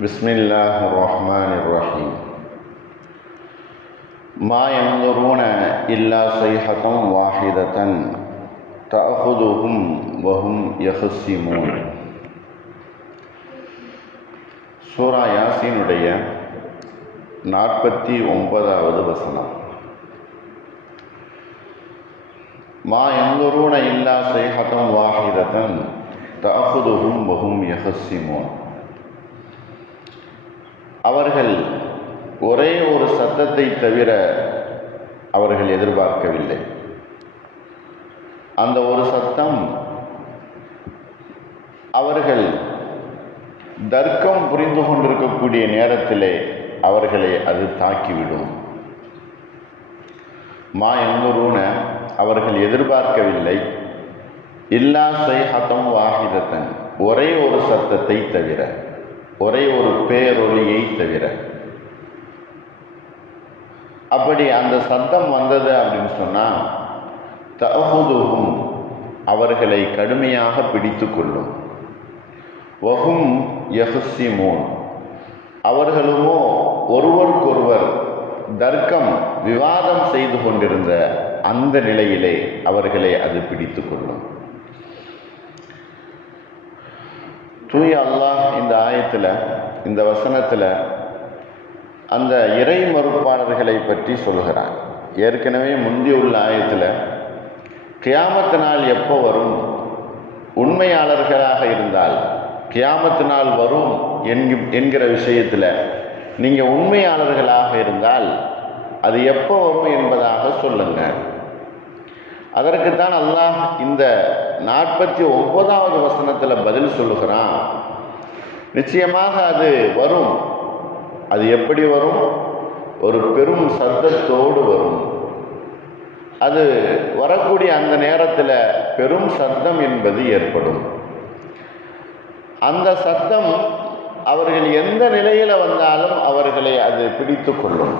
بسم الله الرحمن الرحيم ما ينظرون إلا صيحة واحدة تأخذهم وهم يخصمون. சூரா யாசீனுடைய 49வது வசனம். மா யன்துரூன இல்லா ஸைஹத்தன் வாஹிதத்தன் தஅஹுதுஹும் வஹும் யஹஸ்ஸிமூன். அவர்கள் ஒரே ஒரு சத்தத்தை தவிர அவர்கள் எதிர்பார்க்கவில்லை. அந்த ஒரு சத்தம் அவர்கள் தர்க்கம் புரிந்து கொண்டிருக்கக்கூடிய நேரத்திலே அவர்களை அது தாக்கிவிடும். மா யன்துரூன அவர்கள் எதிர்பார்க்கவில்லை, இல்லா ஸைஹத்தன் வாஹிதத்தன் ஒரே ஒரு சத்தத்தை தவிர, ஒரே ஒரு பேரொலியை தவிர. அப்படி அந்த சத்தம் வந்தது அப்படின்னு சொன்னால் தஅஹுதுஹும் அவர்களை கடுமையாக பிடித்து கொள்ளும். வஹும் யஹ்ஸிமூன் அவர்களுமோ ஒருவருக்கொருவர் தர்க்கம் விவாதம் செய்து கொண்டிருந்த அந்த நிலையிலே அவர்களை அது பிடித்து கொள்ளும். தூய அல்லாஹ் இந்த ஆயத்தில், இந்த வசனத்தில் அந்த இறை மறுப்பாளர்களை பற்றி சொல்கிறான். ஏற்கனவே முந்தியுள்ள ஆயத்தில் கியாமத்து நாள் எப்போ வரும், உண்மையாளர்களாக இருந்தால் கியாமத்து நாள் வரும் என்கிற விஷயத்தில் நீங்கள் உண்மையாளர்களாக இருந்தால் அது எப்போ வரும் என்பதாக சொல்லுங்கள். அதற்குத்தான் அல்லாஹ் இந்த 49வது வசனத்தில் பதில் சொல்லுகிறான். நிச்சயமாக அது வரும். அது எப்படி வரும்? ஒரு பெரும் சத்தத்தோடு வரும். அது வரக்கூடிய அந்த நேரத்தில் பெரும் சத்தம் என்பது ஏற்படும். அந்த சத்தம் அவர்கள் எந்த நிலையில் வந்தாலும் அவர்களை அது பிடித்து கொள்ளும்.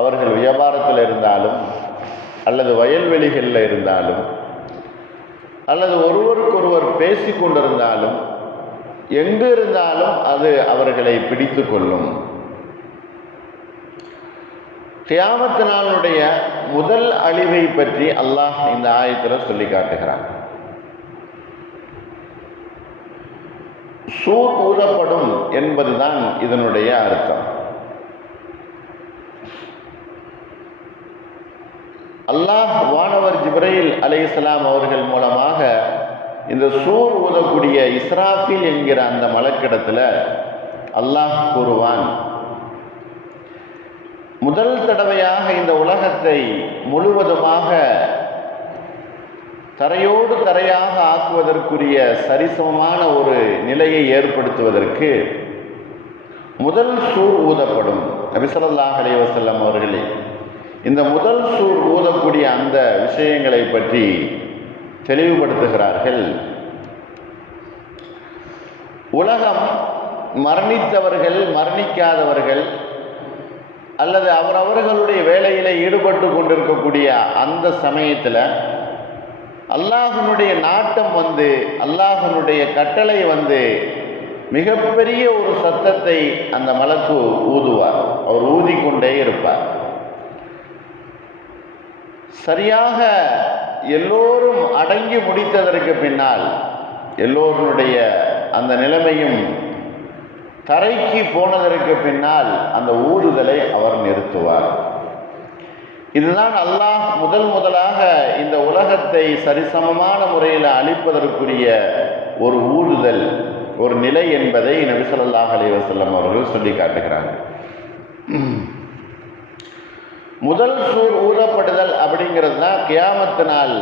அவர்கள் வியாபாரத்தில் இருந்தாலும், அல்லது வயல்வெளிகளில் இருந்தாலும், அல்லது ஒருவருக்கொருவர் பேசி கொண்டிருந்தாலும், எங்கு இருந்தாலும் அது அவர்களை பிடித்து கொள்ளும். கியாமத்து நாளுடைய முதல் அழிவை பற்றி அல்லாஹ் இந்த ஆயத்தில் சொல்லி காட்டுகிறான். சூர் ஊதப்படும் என்பதுதான் இதனுடைய அர்த்தம். அல்லாஹ் வானவர் ஜிப்ரீல் அலைஹிஸ்ஸலாம் அவர்கள் மூலமாக இந்த சூர் ஊதக்கூடிய இஸ்ராஃபில் என்கிற அந்த மலக்கிடத்தில் அல்லாஹ் கூறுவான், முதல் தடவையாக இந்த உலகத்தை முழுவதுமாக தரையோடு தரையாக ஆக்குவதற்குரிய சரிசமமான ஒரு நிலையை ஏற்படுத்துவதற்கு முதல் சூர் ஊதப்படும். நபி ஸல்லல்லாஹு அலைஹி வஸல்லம் அவர்களே இந்த முதல் சூர் ஊதக்கூடிய அந்த விஷயங்களை பற்றி தெளிவுபடுத்துகிறார்கள். உலகம் மரணித்தவர்கள், மரணிக்காதவர்கள், அல்லது அவரவர்களுடைய வேலையில் ஈடுபட்டு கொண்டிருக்கக்கூடிய அந்த சமயத்தில் அல்லாஹ்வினுடைய நாட்டம் வந்து, அல்லாஹ்வினுடைய கட்டளை வந்து மிகப்பெரிய ஒரு சத்தத்தை அந்த மலக்கு ஊதுவார். அவர் ஊதிக்கொண்டே இருப்பார். சரியாக எல்லோரும் அடங்கி முடித்ததற்கு பின்னால், எல்லோருடைய அந்த நிலைமையும் தரைக்கு போனதற்கு பின்னால் அந்த ஊதுதலை அவர் நிறுத்துவார். இதுதான் அல்லாஹ் முதலாக இந்த உலகத்தை சரிசமமான முறையில் அழிப்பதற்குரிய ஒரு ஊதுதல், ஒரு நிலை என்பதை நபி ஸல்லல்லாஹு அலைஹி வஸல்லம் அவர்கள் சொல்லி காட்டுகிறாங்க. முதல் சூர் ஊதப்படுதல் அப்படிங்கிறது தான் கியாமத்து நாள்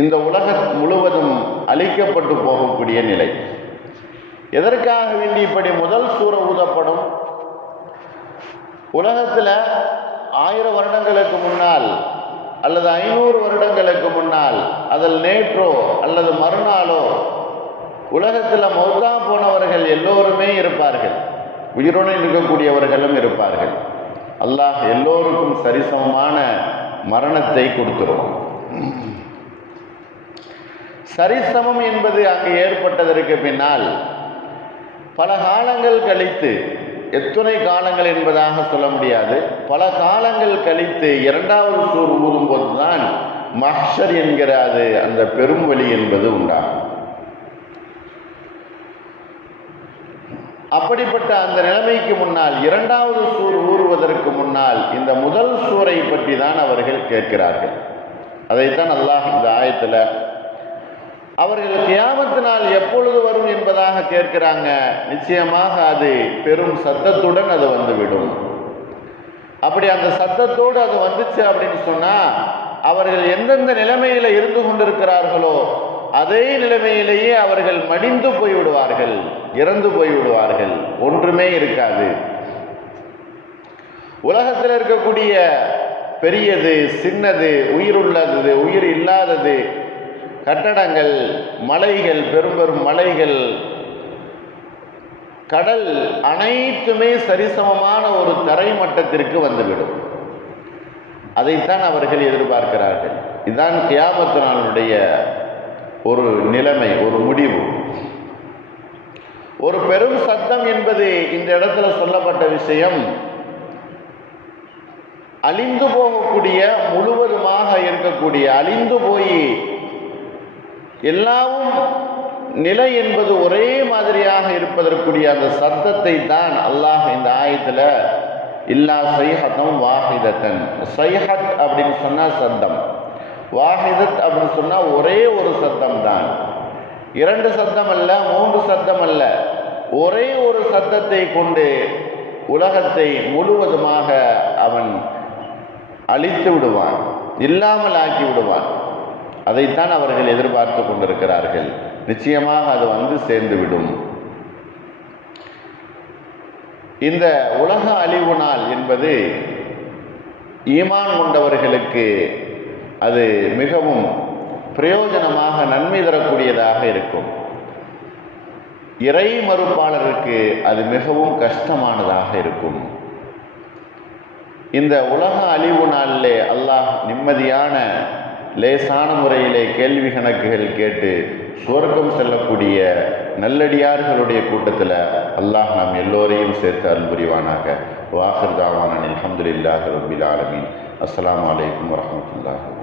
இந்த உலகம் முழுவதும் அழிக்கப்பட்டு போகக்கூடிய நிலை. எதற்காக வேண்டி இப்படி முதல் சூர் ஊதப்படும்? உலகத்தில் 1000 வருடங்களுக்கு முன்னால் அல்லது 500 வருடங்களுக்கு முன்னால், அதில் நேற்றோ அல்லது மறுநாளோ உலகத்தில் மௌத்தா போனவர்கள் எல்லோருமே இருப்பார்கள், உயிருடன் இருக்கக்கூடியவர்களும் இருப்பார்கள். அல்லாஹ் எல்லோருக்கும் சரிசமமான மரணத்தை கொடுத்துருவான். சரிசமம் என்பது அங்கு ஏற்பட்டதற்கு பின்னால் பல காலங்கள் கழித்து, எத்தனை காலங்கள் என்பதாக சொல்ல முடியாது, பல காலங்கள் கழித்து இரண்டாவது சூர் ஊதும்போது தான் மஹ்ஷர் என்கிற அந்த பெரும் வலி என்பது உண்டாகும். அப்படிப்பட்ட அந்த நிலைமைக்கு முன்னால், இரண்டாவது சூர் ஊறுவதற்கு முன்னால் இந்த முதல் சூரை பற்றி தான் அவர்கள் கேட்கிறார்கள். அதைத்தான் அல்லாஹ் இந்த ஆயத்தில் அவர்கள் கியாமத்து நாள் எப்பொழுது வரும் என்பதாக கேட்கிறாங்க. நிச்சயமாக அது பெரும் சத்தத்துடன் அது வந்துவிடும். அப்படி அந்த சத்தத்தோடு அது வந்துச்சு அப்படின்னு சொன்னால், அவர்கள் எந்தெந்த நிலைமையில் இருந்து கொண்டிருக்கிறார்களோ அதே நிலைமையிலேயே அவர்கள் மடிந்து போய்விடுவார்கள், இறந்து போய்விடுவார்கள், ஒன்றுமே இருக்காது. உலகத்தில் இருக்கக்கூடிய பெரியது, சின்னது, உயிர் உள்ளது, உயிர் இல்லாதது, கட்டடங்கள், மலைகள், பெரும் பெரும் மலைகள், கடல் அனைத்துமே சரிசமமான ஒரு தரை மட்டத்திற்கு வந்துவிடும். அதைத்தான் அவர்கள் எதிர்பார்க்கிறார்கள். இதுதான் கியாமத்து நாளுடைய ஒரு நிலைமை, ஒரு முடிவு. ஒரு பெரும் சத்தம் என்பது இந்த இடத்துல சொல்லப்பட்ட விஷயம் அழிந்து போகக்கூடிய, முழுவதுமாக இருக்கக்கூடிய, அழிந்து போய் எல்லாவும் நிலை என்பது ஒரே மாதிரியாக இருப்பதற்குரிய அந்த சத்தத்தை தான் அல்லாஹ் இந்த ஆயத்தில் இல்லா சைஹத்தம் வாஹிதத்தன், சைஹத் அப்படின்னு சொன்னால் சத்தம், வாஹிதத் அப்படின்னு சொன்னால் ஒரே ஒரு சத்தம் தான். 2 சத்தம் அல்ல, 3 சத்தம் அல்ல, ஒரே ஒரு சத்தத்தை கொண்டு உலகத்தை முழுவதுமாக அவன் அழித்து விடுவான், இல்லாமல் ஆக்கி விடுவான். அதைத்தான் அவர்கள் எதிர்பார்த்து கொண்டிருக்கிறார்கள். நிச்சயமாக அது வந்து சேர்ந்துவிடும். இந்த உலக அழிவு நாள் என்பது ஈமான் கொண்டவர்களுக்கு அது மிகவும் பிரயோஜனமாக, நன்மை தரக்கூடியதாக இருக்கும். இறை மறுப்பாளருக்கு அது மிகவும் கஷ்டமானதாக இருக்கும். இந்த உலக அழிவு நாளிலே அல்லாஹ் நிம்மதியான லேசான முறையிலே கேள்வி கணக்குகள் கேட்டு சுவர்க்கம் செல்லக்கூடிய நல்லடியார்களுடைய கூட்டத்தில் அல்லாஹ் நாம் எல்லோரையும் சேர்த்து அருள் புரிவானாக. வாஹிர் தாவானா அல்ஹம்துலில்லாஹி ரப்பில் ஆலமீன். அஸ்ஸலாமு அலைக்கும் வரஹ்மத்துல்லாஹி.